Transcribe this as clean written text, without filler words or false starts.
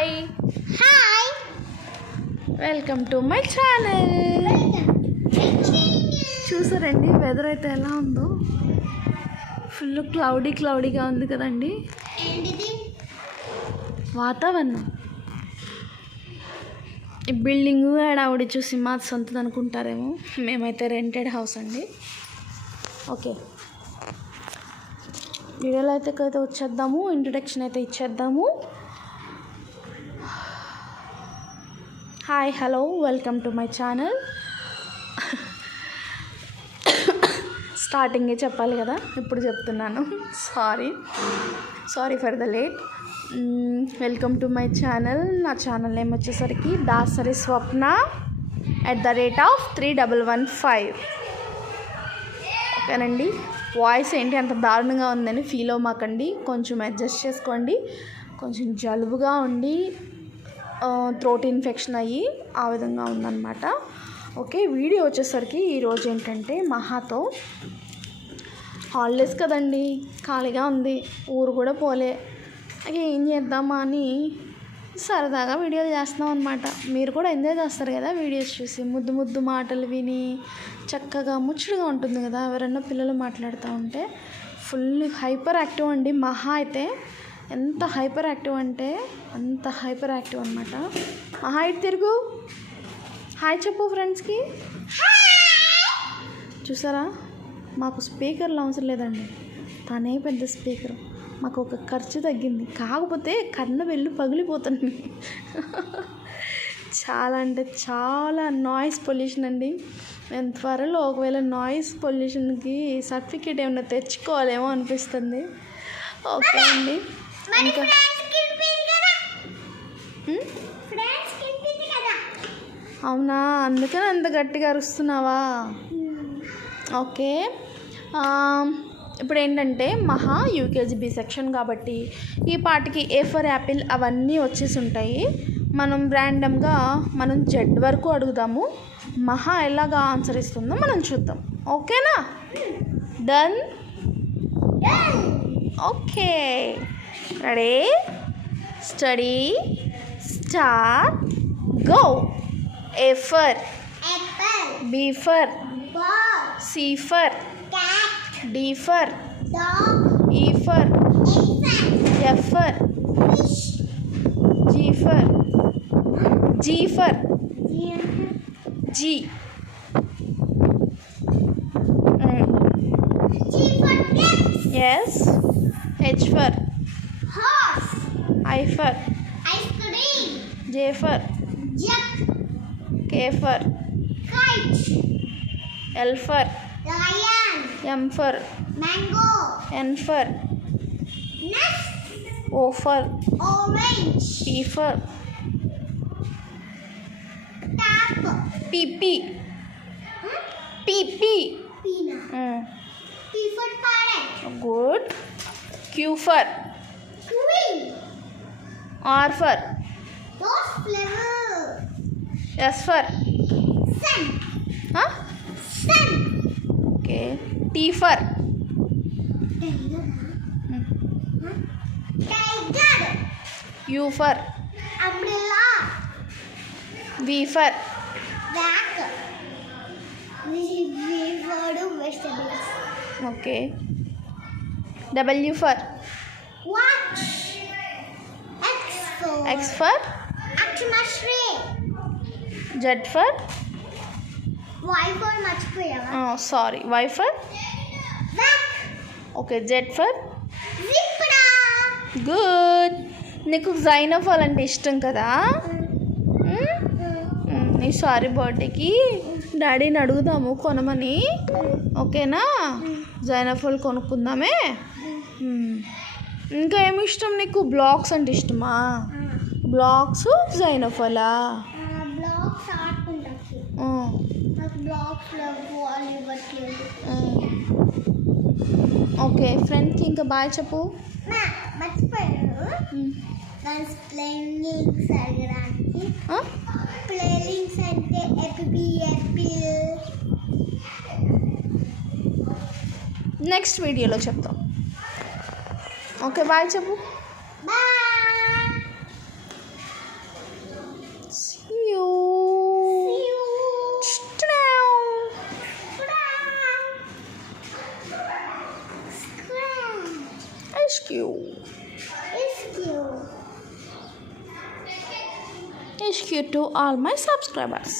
Hi welcome to my channel. చూసారండి weather అయితే ఎలా ఉందో, ఫుల్ క్లౌడీగా ఉంది కదండి వాతావరణం. ఈ బిల్డింగ్ ఆవిడ చూసి మా సొంతది అనుకుంటారేమో, మేమైతే రెంటెడ్ హౌస్ అండి. ఓకే, వీడియోలో అయితే వచ్చేద్దాము, ఇంట్రడక్షన్ అయితే ఇచ్చేద్దాము. Hi hello welcome to my channel. స్టార్టింగే చెప్పాలి కదా, ఇప్పుడు చెప్తున్నాను. Sorry for the late. Welcome to my channel. నా ఛానల్ నేమ్ వచ్చేసరికి దాసరి స్వప్న @3115. ఓకేనండి. వాయిస్ ఏంటి అంత దారుణంగా ఉందని ఫీల్ అవ్వమాకండి, కొంచెం అడ్జస్ట్ చేసుకోండి. కొంచెం జలుబుగా ఉండి థ్రోట్ ఇన్ఫెక్షన్ అయ్యి ఆ విధంగా ఉందన్నమాట. ఓకే, వీడియో వచ్చేసరికి ఈరోజు ఏంటంటే మహాతో హాలిడేస్ కదండి, ఖాళీగా ఉంది, ఊరు కూడా పోలే, ఏం చేద్దామా అని సరదాగా వీడియోలు చేస్తున్నాం అనమాట. మీరు కూడా ఎంజాయ్ చేస్తారు కదా వీడియోస్ చూసి, ముద్దు మాటలు విని చక్కగా ముచ్చటగా ఉంటుంది కదా. ఎవరైనా పిల్లలు మాట్లాడుతూ ఉంటే ఫుల్ హైపర్ యాక్టివ్ అండి మహా అయితే. ఎంత హైపర్ యాక్టివ్ అంటే అంత హైపర్ యాక్టివ్ అనమాట. మహా ఇటు తిరుగు, హాయ్ చెప్పు ఫ్రెండ్స్కి. చూసారా, మాకు స్పీకర్లు అవసరం లేదండి, తనే పెద్ద స్పీకర్. మాకు ఒక ఖర్చు తగ్గింది, కాకపోతే కన్ను వెళ్ళి పగిలిపోతుంది. చాలా అంటే చాలా నాయిస్ పొల్యూషన్ అండి. మేము త్వరలో ఒకవేళ నాయిస్ పొల్యూషన్కి సర్టిఫికేట్ ఏమైనా తెచ్చుకోవాలేమో అనిపిస్తుంది. ఓకే అండి. ఇంకా అవునా, అందుకని అంత గట్టిగా అరుస్తున్నావా? ఓకే, ఇప్పుడు ఏంటంటే మహా యూకేజీ బి సెక్షన్ కాబట్టి ఈ పాటికి ఏ ఫర్ యాపిల్ అవన్నీ వచ్చేసి ఉంటాయి. మనం ర్యాండమ్గా జెడ్ వరకు అడుగుదాము, మహా ఎలాగా ఆన్సర్ ఇస్తుందో మనం చూద్దాం. ఓకేనా? Done. Okay, ready, study, start, go. A for apple, B for ball, C for cat, D for dog, E for elephant, F for fish, G for G for G for grapes, yes. H for horse, I for ice cream, J for jug, K for kite, L for lion, M for mango, N for nut, O for orange, P for tap, PP, peanut, P for parrot, good. Q for queen, R for rose flower, S for sun, sun. Okay, T for tiger, U for umbrella, V for rat, V for vegetables. Okay, W for watch, X for X-ray, Z for Y for మర్చిపోయావా? Sorry, Y for duck. Okay, Z for zebra. Good. నీకు జైనోఫాల్ అంటే ఇష్టం కదా? ఈసారి బర్త్డేకి డాడీని అడుగుదాము కొనమని, ఓకేనా? జైనోఫాల్ కొనుక్కుందామే. ఇంకా ఏమి ఇష్టం నీకు? బ్లాక్స్ అంటే ఇష్టమా? బ్లాక్స్, జైనోఫాలా? ఓకే, ఫ్రెండ్కి ఇంకా బాయ్ చెప్పు. నెక్స్ట్ వీడియోలో చెప్తాం. ఓకే, బాయ్ చెప్పు. Bye. ఇష్క్యూ ఇష్క్యూ టు ఆల్ మై సబ్స్క్రైబర్స్.